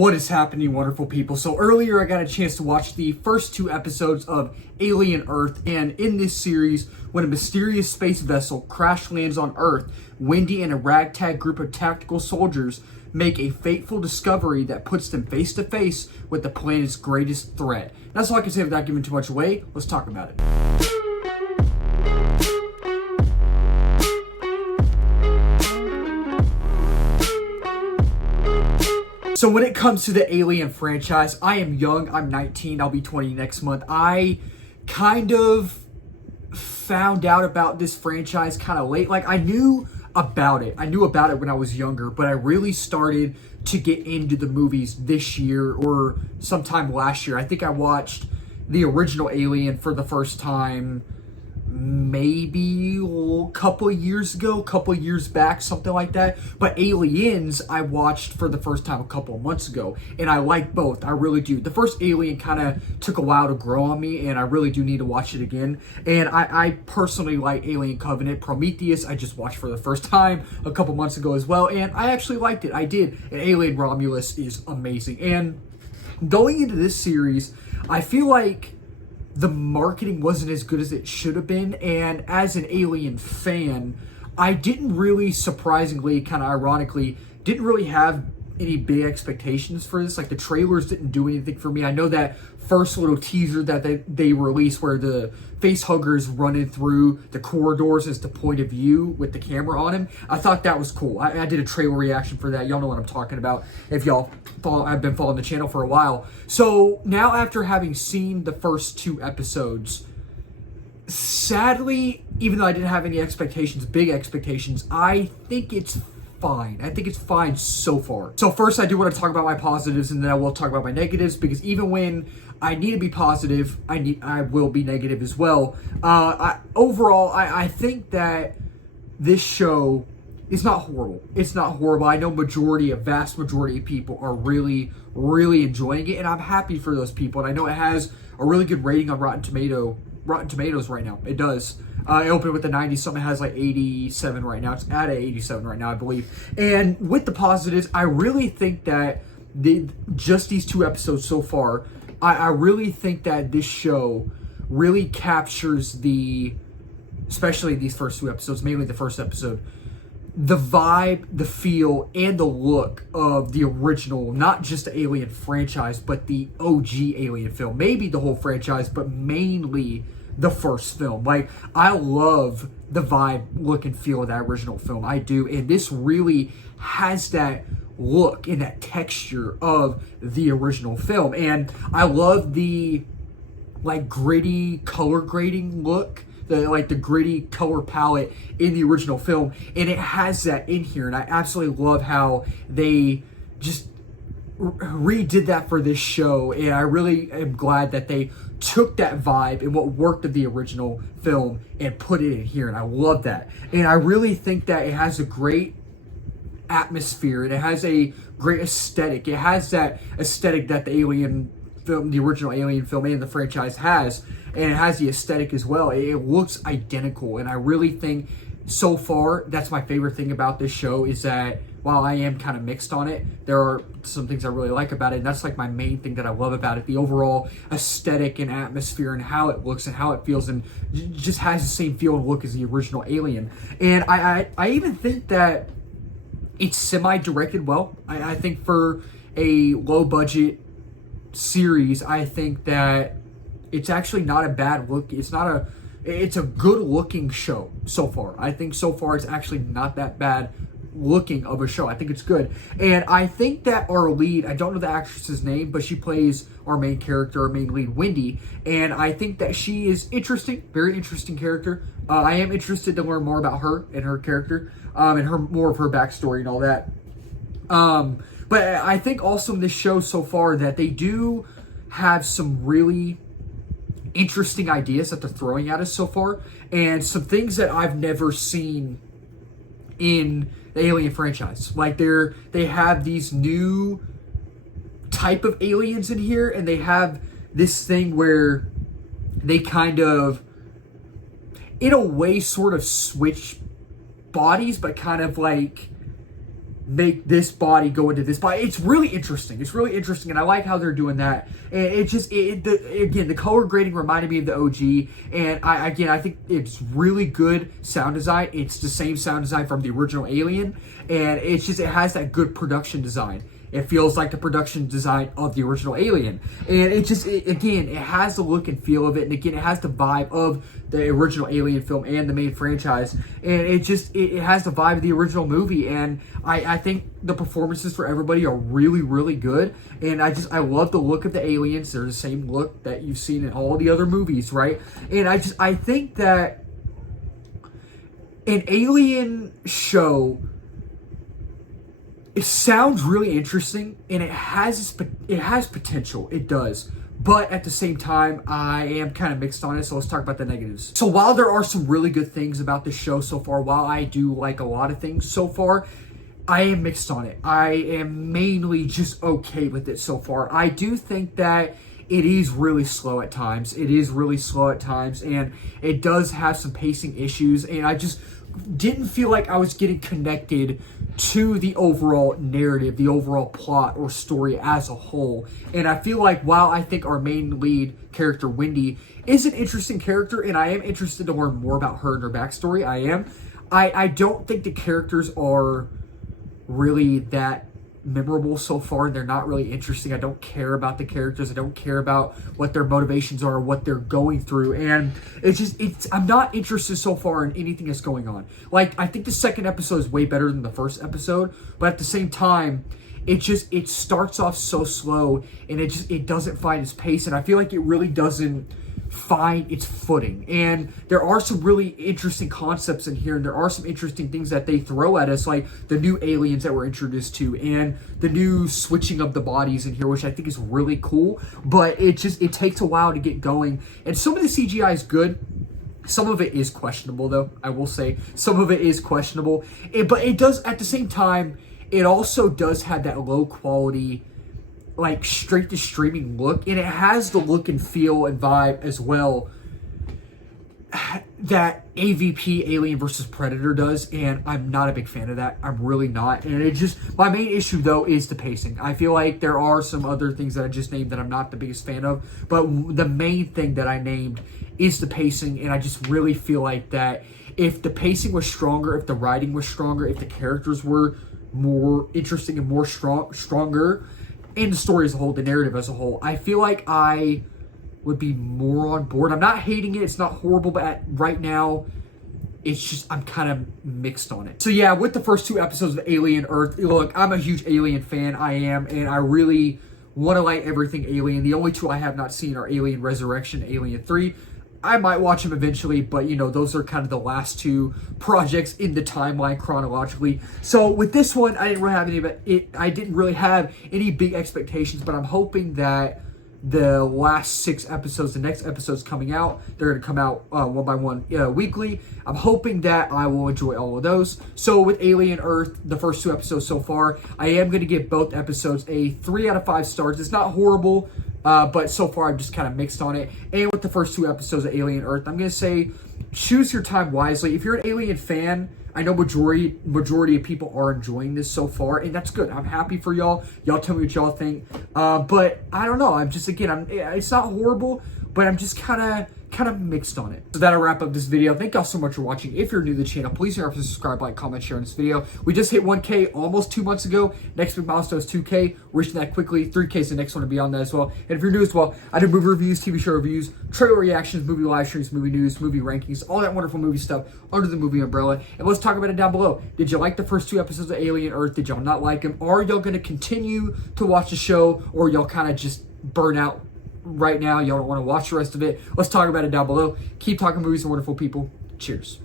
What is happening, wonderful people? So earlier I got a chance to watch the first two episodes of Alien Earth, and in this series, when a mysterious space vessel crash lands on Earth, Wendy and a ragtag group of tactical soldiers make a fateful discovery that puts them face to face with the planet's greatest threat. That's all I can say without giving too much away. Let's talk about it. So when it comes to the Alien franchise, I am young, I'm 19, I'll be 20 next month. I kind of found out about this franchise kind of late. Like, I knew about it when I was younger, but I really started to get into the movies this year or sometime last year. I think I watched the original Alien for the first time maybe a couple years back, something like that. But Aliens I watched for the first time a couple of months ago, and I like both. I really do. The first Alien kind of took a while to grow on me, and I really do need to watch it again. And I personally like Alien Covenant. Prometheus I just watched for the first time a couple months ago as well, and I actually liked it. I did. And Alien Romulus is amazing. And going into this series, I feel like the marketing wasn't as good as it should have been, and as an Alien fan, I didn't really, surprisingly, kind of ironically, didn't really have any big expectations for this. Like, the trailers didn't do anything for me. I know that first little teaser that they released where the face hugger is running through the corridors as the point of view with the camera on him. I thought that was cool. I did a trailer reaction for that. Y'all know what I'm talking about if y'all follow. I've been following the channel for a while. So now, after having seen the first two episodes, sadly, even though I didn't have any expectations, big expectations, I think it's fine. I think it's fine so far. So first, I do want to talk about my positives, and then I will talk about my negatives, because even when I need to be positive, I will be negative as well. Overall, I think that this show is not horrible. It's not horrible. I know a vast majority of people are really, really enjoying it, and I'm happy for those people. And I know it has a really good rating on Rotten Tomatoes right now. It does. It opened with the 90s, something has like 87 right now. It's at 87 right now, I believe. And with the positives, I really think that just these two episodes so far, I really think that this show really captures especially these first two episodes, mainly the first episode, the vibe, the feel, and the look of the original, not just the Alien franchise, but the OG Alien film. Maybe the whole franchise, but mainly the first film. Like, I love the vibe, look, and feel of that original film. I do. And this really has that look and that texture of the original film. And I love the gritty color grading look, the gritty color palette in the original film, and it has that in here. And I absolutely love how they just redid that for this show, and I really am glad that they took that vibe and what worked of the original film and put it in here, and I love that. And I really think that it has a great atmosphere, and it has a great aesthetic. It has that aesthetic that the Alien film, the original Alien film, and the franchise has, and it has the aesthetic as well. It looks identical, and I really think so far that's my favorite thing about this show, is that while I am kind of mixed on it, there are some things I really like about it, and that's like my main thing that I love about it, the overall aesthetic and atmosphere and how it looks and how it feels, and just has the same feel and look as the original Alien. And I even think that it's semi-directed well. I think for a low-budget series, I think that it's actually not a bad look. It's a good-looking show so far. I think so far it's actually not that bad looking of a show. I think it's good. And I think that our lead, I don't know the actress's name, but she plays our main character, our main lead, Wendy, and I think that she is interesting, very interesting character. I am interested to learn more about her and her character, and more of her backstory and all that. But I think also in this show so far that they do have some really interesting ideas that they're throwing at us so far, and some things that I've never seen in the Alien franchise. Like, they have these new type of aliens in here, and they have this thing where they kind of, in a way, sort of switch bodies, but kind of like make this body go into this body. It's really interesting. It's really interesting, and I like how they're doing that. And again, the color grading reminded me of the OG, and I think it's really good sound design. It's the same sound design from the original Alien, and it has that good production design. It feels like the production design of the original Alien. And it has the look and feel of it. And again, it has the vibe of the original Alien film and the main franchise. And it has the vibe of the original movie. And I think the performances for everybody are really, really good. And I love the look of the aliens. They're the same look that you've seen in all the other movies, right? And I think that an Alien show, it sounds really interesting, and it has potential. It does. But at the same time, I am kind of mixed on it, so let's talk about the negatives. So while there are some really good things about the show so far, while I do like a lot of things so far, I am mixed on it. I am mainly just okay with it so far. I do think that it is really slow at times. And it does have some pacing issues, and I just didn't feel like I was getting connected to the overall narrative, the overall plot or story as a whole. And I feel like while I think our main lead character, Wendy, is an interesting character, and I am interested to learn more about her and her backstory, I don't think the characters are really that memorable so far. They're not really interesting. I don't care about the characters. I don't care about what their motivations are, what they're going through, and I'm not interested so far in anything that's going on. Like, I think the second episode is way better than the first episode, but at the same time, it starts off so slow, and it doesn't find its pace, and I feel like it really doesn't find its footing. And there are some really interesting concepts in here, and there are some interesting things that they throw at us, like the new aliens that we're introduced to and the new switching of the bodies in here, which I think is really cool. But it takes a while to get going, and some of the CGI is good. Some of it is questionable, though. I will say some of it is questionable, but it does, at the same time, it also does have that low quality, like, straight to streaming look, and it has the look and feel and vibe as well that AVP, Alien vs. Predator, does, and I'm not a big fan of that. I'm really not. And my main issue, though, is the pacing. I feel like there are some other things that I just named that I'm not the biggest fan of, but the main thing that I named is the pacing, and I just really feel like that if the pacing was stronger, if the writing was stronger, if the characters were more interesting and more stronger, and the story as a whole, the narrative as a whole, I feel like I would be more on board. I'm not hating it. It's not horrible, but right now, it's just, I'm kind of mixed on it. So yeah, with the first 2 episodes of Alien Earth, look, I'm a huge Alien fan. I am, and I really want to like everything Alien. The only 2 I have not seen are Alien Resurrection, Alien 3. I might watch them eventually, but those are kind of the last 2 projects in the timeline chronologically. So with this one, I didn't really have any big expectations, but I'm hoping that the last 6 episodes, the next episodes coming out, they're going to come out one by one weekly. I'm hoping that I will enjoy all of those. So with Alien Earth, the first 2 episodes so far, I am going to give both episodes a 3 out of 5 stars. It's not horrible, but so far I'm just kind of mixed on it. And with the first 2 episodes of Alien Earth, I'm going to say choose your time wisely. If you're an Alien fan, I know majority of people are enjoying this so far, and that's good. I'm happy for y'all. Y'all tell me what y'all think. But I don't know. It's not horrible, but I'm just kind of mixed on it. So that'll wrap up this video. Thank y'all so much for watching. If you're new to the channel, please remember to subscribe, like, comment, share on this video. We just hit 1K almost 2 months ago. Next big milestone is 2K. We're reaching that quickly. 3K is the next one to be on that as well. And if you're new as well, I do movie reviews, TV show reviews, trailer reactions, movie live streams, movie news, movie rankings, all that wonderful movie stuff under the movie umbrella. And let's talk about it down below. Did you like the first 2 episodes of Alien Earth? Did y'all not like them? Are y'all going to continue to watch the show, or y'all kind of just burn out right now? Y'all don't want to watch the rest of it? Let's talk about it down below. Keep talking movies and wonderful people. Cheers.